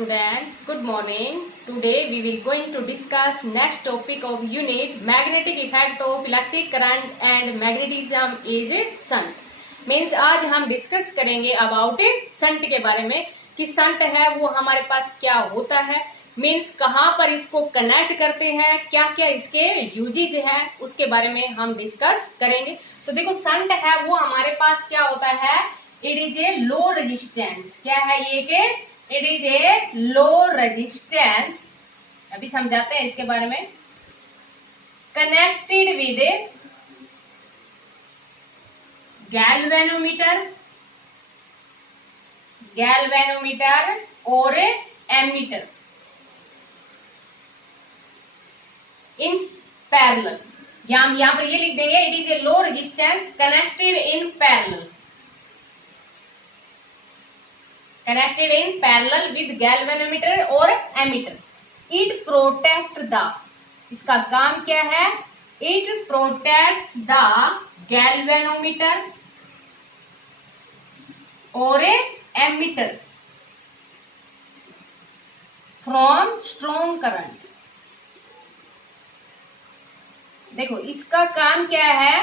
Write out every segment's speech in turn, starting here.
student, good morning. Today we will going to discuss next topic of unit magnetic effect of electric current and magnetism is shunt. Means आज हम discuss करेंगे about shunt के बारे में कि shunt है वो हमारे पास क्या होता है, मीन्स कहाँ पर इसको कनेक्ट करते हैं, क्या क्या इसके यूजेज हैं, उसके बारे में हम डिस्कस करेंगे। तो देखो संट है वो हमारे पास क्या होता है, it is a low resistance. क्या है ये कि it is a low resistance, अभी समझाते हैं इसके बारे में। कनेक्टेड विद गैल्वेनोमीटर और एमीटर इन पैरेलल। यहाँ पर ये लिख देंगे it is a low resistance connected in parallel, connected in parallel with galvanometer और एमीटर। It protect the, इसका काम क्या है, it protects the galvanometer और एमीटर from strong current। देखो इसका काम क्या है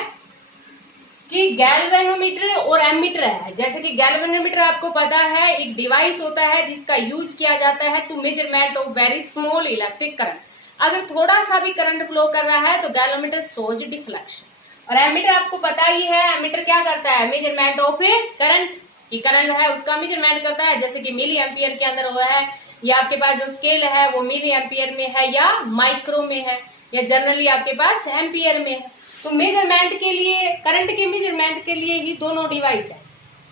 कि गैल्वेनोमीटर और एमीटर है। जैसे कि गैल्वेनोमीटर आपको पता है एक डिवाइस होता है जिसका यूज किया जाता है to measurement of very small electric current. अगर थोड़ा सा भी करंट फ्लो कर रहा है तो गैल्वेनोमीटर शोज डिफ्लेक्शन। और एमीटर आपको पता ही है, एमीटर क्या करता है, मेजरमेंट ऑफ करंट की करंट है उसका मेजरमेंट करता है। जैसे कि मिली एम्पियर के अंदर हुआ है, या आपके पास जो स्केल है वो मिली एम्पियर में है या माइक्रो में है, या जनरली आपके पास एम्पियर में है। तो मेजरमेंट के लिए, करंट के मेजरमेंट के लिए ही दोनों डिवाइस है।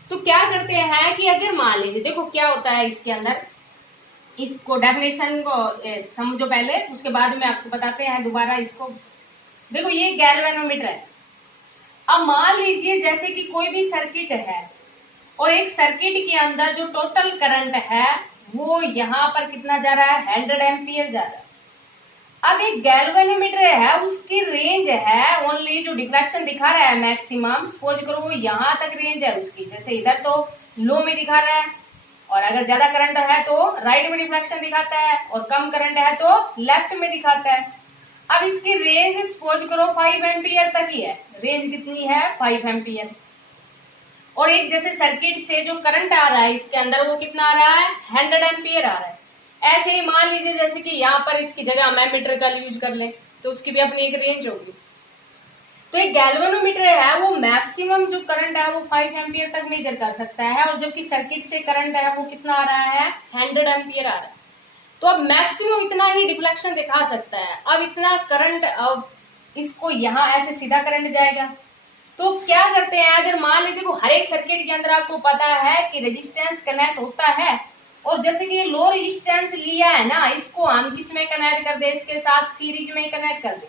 तो क्या करते हैं कि अगर मान लीजिए, देखो क्या होता है इसके अंदर, इसको डेफिनेशन को समझो पहले, उसके बाद में आपको बताते हैं दोबारा इसको। देखो ये गैल्वेनोमीटर है। अब मान लीजिए जैसे कि कोई भी सर्किट है और एक सर्किट के अंदर जो टोटल करंट है वो यहाँ पर कितना जा रहा है, 100 एम्पियर जा रहा है। अब एक गैल्वेनोमीटर है उसकी रेंज है ओनली, जो डिफ्लेक्शन दिखा रहा है मैक्सिमम, सपोज करो यहाँ तक रेंज है उसकी। जैसे इधर तो लो में दिखा रहा है, और अगर ज्यादा करंट है तो राइट में डिफ्लेक्शन दिखाता है, और कम करंट है तो लेफ्ट में दिखाता है। अब इसकी रेंज सपोज करो 5 एम्पियर तक ही है। रेंज कितनी है, 5 एम्पियर। और एक जैसे सर्किट से जो करंट आ रहा है इसके अंदर वो कितना आ रहा है, 100 एम्पियर आ रहा है। ऐसे ही मान लीजिए जैसे कि यहाँ पर इसकी जगह हम एमीटर का यूज कर लें तो उसकी भी अपनी एक रेंज होगी। तो एक गैल्वेनोमीटर है वो मैक्सिमम जो करंट है वो 5 एम्पियर तक मेजर कर सकता है, और जबकि सर्किट से करंट है वो कितना आ रहा है, 100 एम्पियर आ रहा है। तो अब मैक्सिमम इतना ही डिफ्लेक्शन दिखा सकता है। अब इतना करंट, अब इसको यहाँ ऐसे सीधा करंट जाएगा। तो क्या करते हैं, अगर मान लीजिए देखो हर एक सर्किट के अंदर आपको पता है कि रेजिस्टेंस कनेक्ट होता है, और जैसे कि लो रेजिस्टेंस लिया है ना, इसको हम किस में कनेक्ट कर दे, इसके साथ सीरीज में कनेक्ट कर दे,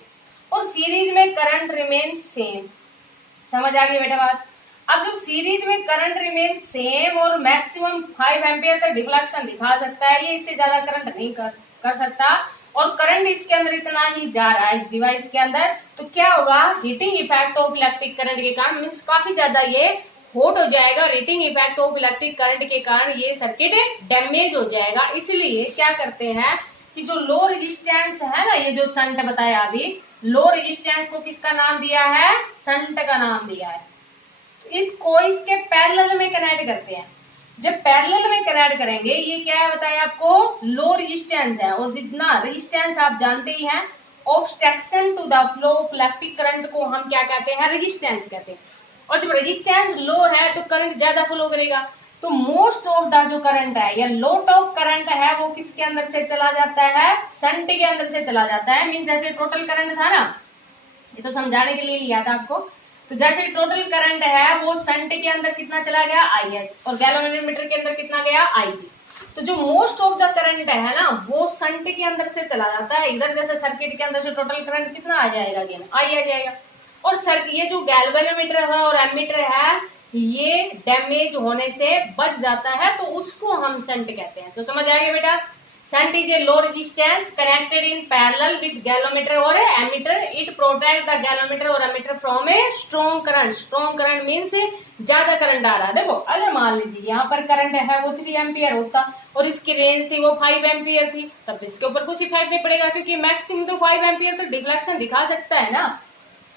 और सीरीज में करंट रिमेन सेम। समझ आ गई बेटा बात। अब जब सीरीज में करंट रिमेन सेम और मैक्सिमम 5 एम्पियर तक डिफ्लेक्शन दिखा सकता है, ये इससे ज्यादा करंट नहीं कर सकता, और करंट इसके अंदर इतना ही जा रहा है इस डिवाइस के अंदर, तो क्या होगा, heating effect of electric current के कारण मीन्स काफी ज्यादा ये हॉट हो जाएगा। Heating effect of electric current के कारण ये सर्किट डैमेज हो जाएगा। इसलिए क्या करते हैं कि जो लो रेजिस्टेंस है ना, ये जो संट बताया अभी, लो रेजिस्टेंस को किसका नाम दिया है, संट का नाम दिया है। इसको इसके पैरेलल में कनेक्ट करते हैं। जब पैरेलल में कनेक्ट करेंगे, ये क्या है बताया आपको, लो रेजिस्टेंस है, और जितना रेजिस्टेंस आप जानते ही हैं, obstruction to the flow of electric current को हम क्या कहते हैं, रेजिस्टेंस कहते हैं। और जब रेजिस्टेंस लो है तो करंट ज्यादा फ्लो करेगा, तो मोस्ट ऑफ द जो करंट है या लोट ऑफ करंट है वो किसके अंदर से चला जाता है, संट के अंदर से चला जाता है। मीन जैसे टोटल करंट था ना, ये तो समझाने के लिए लिया था आपको, तो जैसे टोटल करंट है वो संट के अंदर कितना चला गया, IS, और गैल्वेनोमीटर के अंदर कितना गया, IG। तो जो मोस्ट ऑफ द करंट है ना वो संट के अंदर से चला जाता है। इधर जैसे सर्किट के अंदर से टोटल करंट कितना आ जाएगा, I आ जाएगा। और सर ये जो गैल्वेनोमीटर है और एमीटर है ये डैमेज होने से बच जाता है, तो उसको हम संट कहते हैं। तो समझ आएगा बेटा, Shunt is a low resistance connected in parallel with galvanometer or ammeter. It protects the galvanometer or ammeter from a strong current. Strong current means ज्यादा करंट आ रहा है। देखो अगर मान लीजिए यहाँ पर करंट है वो 3 एम्पियर होता और इसकी रेंज थी वो 5 एम्पियर थी, तब इसके ऊपर कुछ इफेक्ट नहीं पड़ेगा, क्योंकि मैक्सिमम तो 5 एम्पियर तक डिफ्लेक्शन दिखा सकता है ना।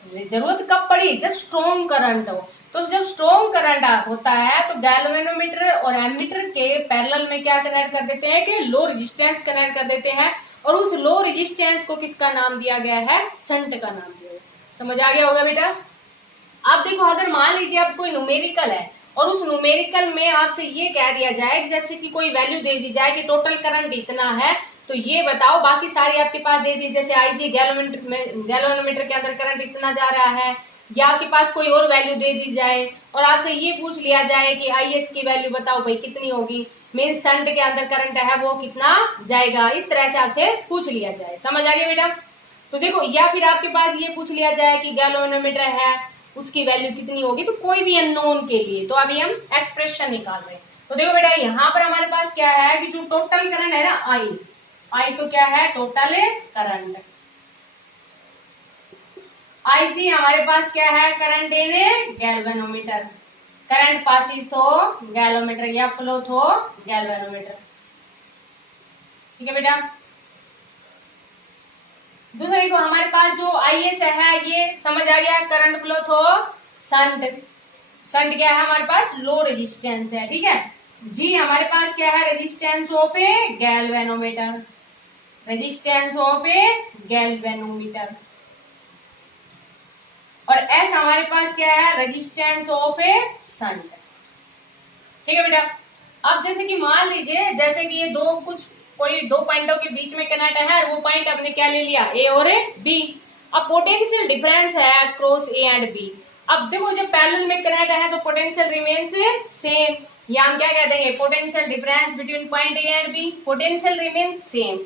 जरूरत कब पड़ी? जब स्ट्रॉन्ग करंट हो। तो जब स्ट्रॉन्ग करंट होता है तो गैल्वेनोमीटर और एमीटर के पैरेलल में क्या कनेक्ट कर देते हैं कि लो रेजिस्टेंस कनेक्ट कर देते हैं, और उस लो रेजिस्टेंस को किसका नाम दिया गया है? शंट का नाम दिया गया। समझ आ गया होगा बेटा। अब देखो अगर मान लीजिए आप कोई न्यूमेरिकल है और उस न्यूमेरिकल में आपसे ये कह दिया जाए जैसे कि कोई वैल्यू दे दी जाए कि टोटल करंट इतना है, तो ये बताओ बाकी सारी आपके पास दे दी, जैसे आईजी गैल्वेनोमीटर के अंदर करंट इतना जा रहा है, या आपके पास कोई और वैल्यू दे दी जाए और आपसे ये पूछ लिया जाए कि आईएस की वैल्यू बताओ भाई कितनी होगी, मीन शंट के अंदर करंट है वो कितना जाएगा, इस तरह से आपसे पूछ लिया जाए। समझ आ गया बेटा। तो देखो, या फिर आपके पास ये पूछ लिया जाए कि गैल्वेनोमीटर है उसकी वैल्यू कितनी होगी, तो कोई भी अननोन के लिए, तो अभी हम एक्सप्रेशन निकाल रहे हैं। तो देखो बेटा यहाँ पर हमारे पास क्या है कि जो टोटल करंट है ना आई तो क्या है? Total current. आईजी हमारे पास क्या है? Current in galvanometer. Current passes थो गैल्वेनोमीटर या फ्लो थो गैल्वेनोमीटर। ठीक है बेटा। दूसरे को हमारे पास जो आईएस है ये समझ आ गया, करंट फ्लो थो शंट। शंट क्या है हमारे पास? लो रेजिस्टेंस है। ठीक है। जी हमारे पास क्या है? Resistance of A galvanometer. Resistance of A galvanometer. और एस हमारे पास क्या है? Resistance of a shunt. ठीक है बेटा। अब जैसे कि मान लीजिए जैसे कि ये कोई दो पॉइंटों के बीच में कनेक्ट है, वो पॉइंट आपने क्या ले लिया? ए और बी। अब पोटेंशियल डिफरेंस है क्रॉस ए एंड बी। अब देखो जब पैरेलल में कनेक्ट है तो पोटेंशियल रिमेन्स सेम, या हम क्या कह देंगे? Potential difference between point A and B, potential remains same.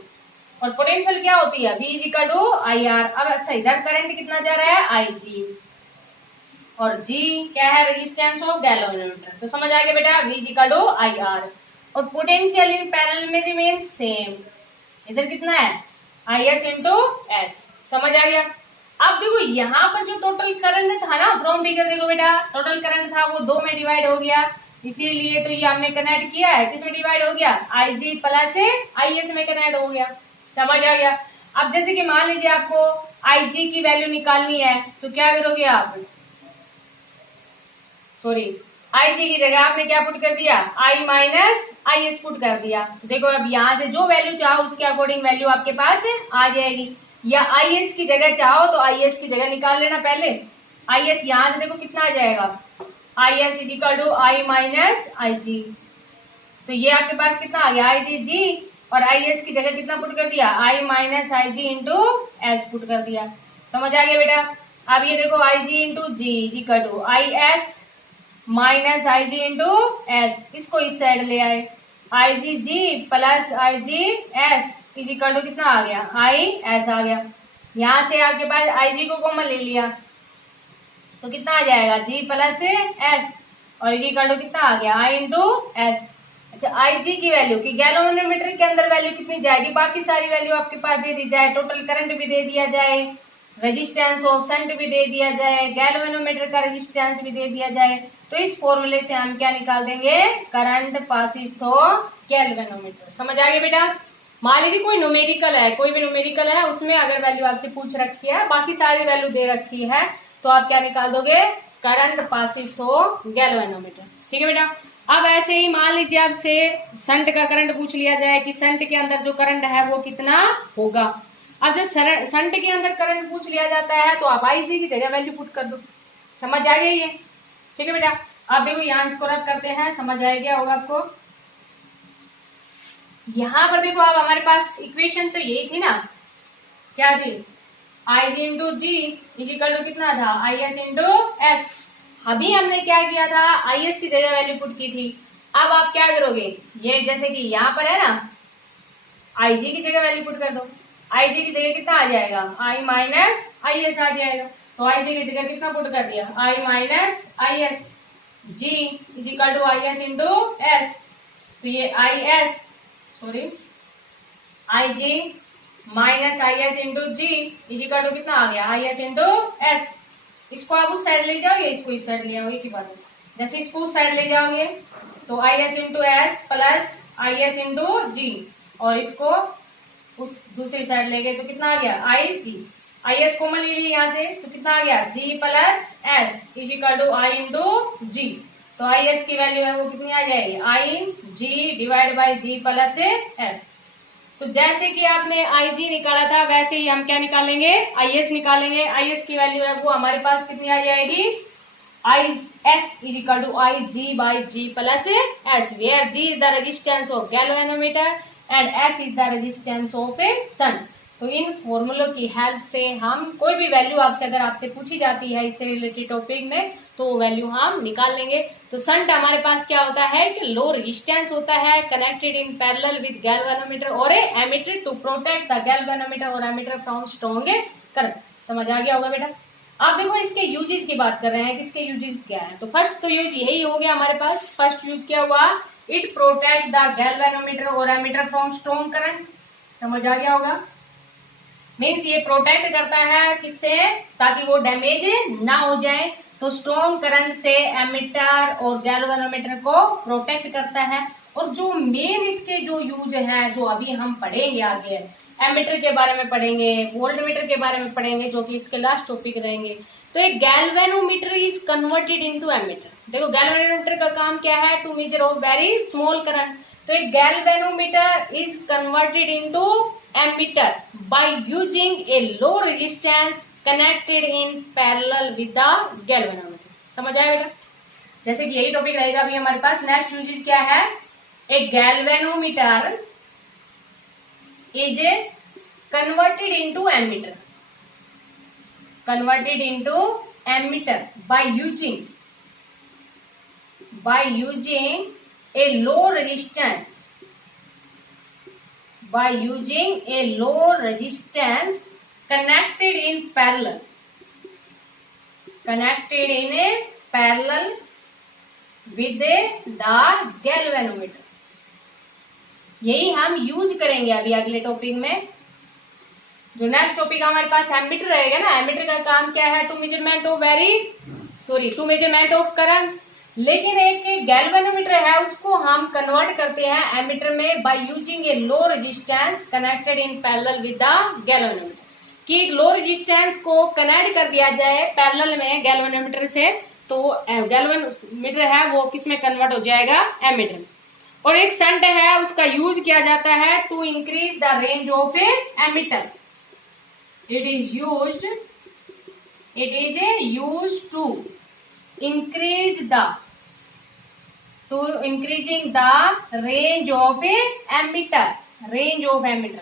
और पोटेंशियल क्या होती है? V is equal to I R. अब अच्छा, इधर करंट कितना जा रहा है? आई जी। और G क्या है? Resistance of galvanometer. तो समझ आ गया बेटा, V is equal to I R. और पोटेंशियल इन पैरेलल में रिमेन सेम। इधर कितना है? I S into S. समझ आ गया। अब देखो यहाँ पर जो टोटल करंट था ना फ्रॉम फिगर, देखो बेटा टोटल करंट था वो 2 में डिवाइड हो गया, इसीलिए तो ये हमने कनेक्ट किया है, किसमें डिवाइड हो गया? आई जी प्लस आई एस में कनेक्ट हो गया। समझ आ गया। अब जैसे कि मान लीजिए आपको आई जी की वैल्यू निकालनी है, तो क्या करोगे आप? सॉरी, आई जी की जगह आपने क्या पुट कर दिया? I minus I S put कर दिया। देखो अब यहाँ से जो वैल्यू चाहो उसके अकॉर्डिंग वैल्यू आपके पास आ जाएगी, या आई एस की जगह चाहो तो आई एस की जगह निकाल लेना पहले। आई एस यहाँ से देखो कितना आ जाएगा? I S is equal to I minus I G. तो ये आपके पास कितना आ गया? आई जी जी, और आई एस की जगह कितना पुट कर दिया? I minus I G into S put कर दिया। समझ आ गया बेटा। अब ये देखो I G into G is equal to I S minus I G into S, इसको इस साइड ले आए, I G G plus I G S is equal to कितना आ गया? आई एस आ गया। यहाँ से आपके पास आई जी को कॉमन ले लिया तो कितना आ जाएगा? जी प्लस एस, और इज इक्वल टू कितना आ गया? आई इंटू एस। अच्छा, आई जी की वैल्यू की गैल्वेनोमीटर के अंदर वैल्यू कितनी जाएगी? बाकी सारी वैल्यू आपके पास दे दी जाए, टोटल करंट भी दे दिया जाए, रेजिस्टेंस ऑफ शंट भी दे दिया जाए, गैल्वेनोमीटर का रेजिस्टेंस भी दे दिया जाए, तो इस फॉर्मूले से हम क्या निकाल देंगे? Current passes through galvanometer. समझ आ गया बेटा। मान लीजिए कोई न्यूमेरिकल है, कोई भी न्यूमेरिकल है, उसमें अगर वैल्यू आपसे पूछ रखी है, बाकी सारी वैल्यू दे रखी है, तो आप क्या निकाल दोगे? Current passes through galvanometer. ठीक है बेटा। अब ऐसे ही मान लीजिए आपसे शंट का करंट पूछ लिया जाए कि शंट के अंदर जो करंट है वो कितना होगा। अब जब शंट के अंदर करंट पूछ लिया जाता है तो आप आई जी की जगह वैल्यू पुट कर दो। समझ आ गया ये? ठीक है बेटा। अब देखो यहाँ इसको रब करते हैं, समझ आ गया होगा आपको। यहाँ पर देखो अब हमारे पास इक्वेशन तो यही थी ना, क्या थी? I G into G is equal to कितना था? I S into S. अभी हमने क्या किया था? आई एस की जगह वैल्यू पुट की थी। अब आप क्या करोगे? ये जैसे कि यहाँ पर है ना, आई जी की जगह वैल्यू पुट कर दो। आई जी की जगह कितना आ जाएगा? आई माइनस आई एस आ जाएगा। तो आई जी की जगह कितना पुट कर दिया? I minus I S. G is equal to I S into S. तो ये I S, sorry I G minus I S into G is equal to कितना आ गया, आई एस इंटू एस। इसको आप उस साइड ले जाओ या इसको इस साइड ले आओ, एक ही बात है। जैसे इसको उस साइड ले जाओगे तो I S into S plus I S into G, और इसको उस दूसरी साइड ले गए तो कितना आ गया, आई जी। आई एस कॉमन ले लीजिए यहाँ से तो कितना आ गया, G plus S is equal to I into G. तो आई एस की वैल्यू है वो कितनी आ जाएगी, I G divide by G plus S. तो जैसे कि आपने आई जी निकाला था वैसे ही हम क्या निकालेंगे, आई एस निकालेंगे। आई एस की वैल्यू है वो हमारे पास कितनी आ जाएगी, I S is equal to I G by G plus S, where G is the resistance of galvanometer and S is the resistance of a shunt. तो इन फॉर्मूलों की हेल्प से हम कोई भी वैल्यू आपसे अगर आपसे पूछी जाती है इससे रिलेटेड टॉपिक में तो वो वैल्यू हम निकाल लेंगे। तो शंट हमारे पास क्या होता है कि लो रेजिस्टेंस होता है connected in parallel with galvanometer और ammeter to protect the galvanometer और एमीटर फ्रॉम स्ट्रॉन्ग करंट। समझ आ गया होगा बेटा। आप देखो इसके यूजेस की बात कर रहे हैं कि इसके यूजेस क्या है। तो फर्स्ट तो यूज यही हो गया हमारे पास। फर्स्ट यूज क्या हुआ, इट प्रोटेक्ट द गैल्वेनोमीटर और एमीटर फ्रॉम स्ट्रॉन्ग करंट। समझ आ गया होगा। मीन्स ये प्रोटेक्ट करता है किससे, ताकि वो डैमेज ना हो जाए। तो स्ट्रॉन्ग करंट से एमीटर और गैल्वेनोमीटर को प्रोटेक्ट करता है। और जो मेन इसके जो यूज है जो अभी हम पढ़ेंगे आगे, एमीटर के बारे में पढ़ेंगे, वोल्टमीटर के बारे में पढ़ेंगे जो कि इसके लास्ट टॉपिक रहेंगे। तो एक galvanometer is converted into ammeter. देखो गैल्वेनोमीटर का काम क्या है, to measure of very small current. तो एक galvanometer is converted into ammeter by using a low resistance connected in parallel with the galvanometer. समझ आया बेटा। जैसे कि यही टॉपिक रहेगा अभी हमारे पास। नेक्स्ट यूजेस क्या है, ए galvanometer is converted into ammeter by using a low resistance connected in parallel with the galvanometer। यही हम यूज करेंगे अभी अगले टॉपिक में। जो नेक्स्ट टॉपिक हमारे पास एमीटर रहेगा ना, एमीटर का काम क्या है, टू मेजरमेंट ऑफ करंट। लेकिन एक गैल्वेनोमीटर है उसको हम कन्वर्ट करते हैं एमीटर में bye using a low resistance connected in parallel with the galvanometer. कि लो रेजिस्टेंस को कनेक्ट कर दिया जाए पैरेलल में गैल्वेनोमीटर से, तो गैल्वेनोमीटर है वो किस में कन्वर्ट हो जाएगा, एमीटर में। और एक शंट है उसका यूज किया जाता है to increase the range of a ammeter. It is use to increasing the range of a ammeter.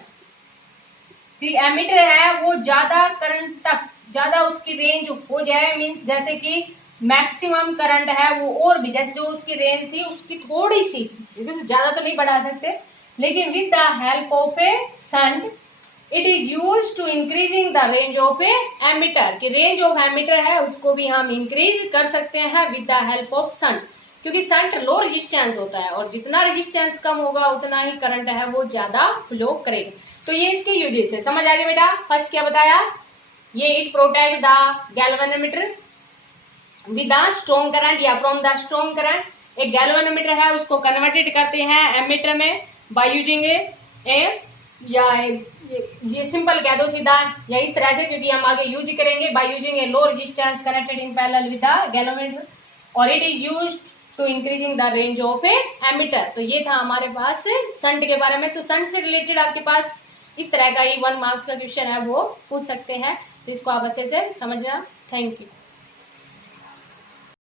Ammeter है वो ज्यादा करंट तक, ज्यादा उसकी रेंज हो जाए। मीन्स जैसे कि मैक्सिमम करंट है वो, और भी जैसे जो उसकी रेंज थी उसकी थोड़ी सी, ज्यादा तो नहीं बढ़ा सकते, लेकिन with the help of a shunt it is use to increasing the range of a ammeter. कि रेंज ऑफ एमीटर है उसको भी हम इंक्रीज कर सकते हैं with the help of shunt. क्योंकि शंट लो रेजिस्टेंस होता है और जितना रेजिस्टेंस कम होगा उतना ही करंट है वो ज्यादा फ्लो करेगा। तो ये इसके यूजेस थे। समझ आ गया बेटा। फर्स्ट क्या बताया, ये it protect the galvanometer with the strong current या फ्रॉम द स्ट्रॉन्ग करंट। एक गैल्वेनोमीटर है उसको कन्वर्टेड करते हैं एमीटर में बाय यूजिंग ये सिंपल कह दो सीधा या इस तरह से, क्योंकि हम आगे यूज करेंगे by using a low resistance connected in parallel with the galvanometer. और it is used to increasing the range of a ammeter. तो ये था हमारे पास शंट के बारे में। तो शंट से रिलेटेड आपके पास इस तरह का ही 1 मार्क्स का क्वेश्चन है वो पूछ सकते हैं। तो इसको आप अच्छे से समझना। Thank you.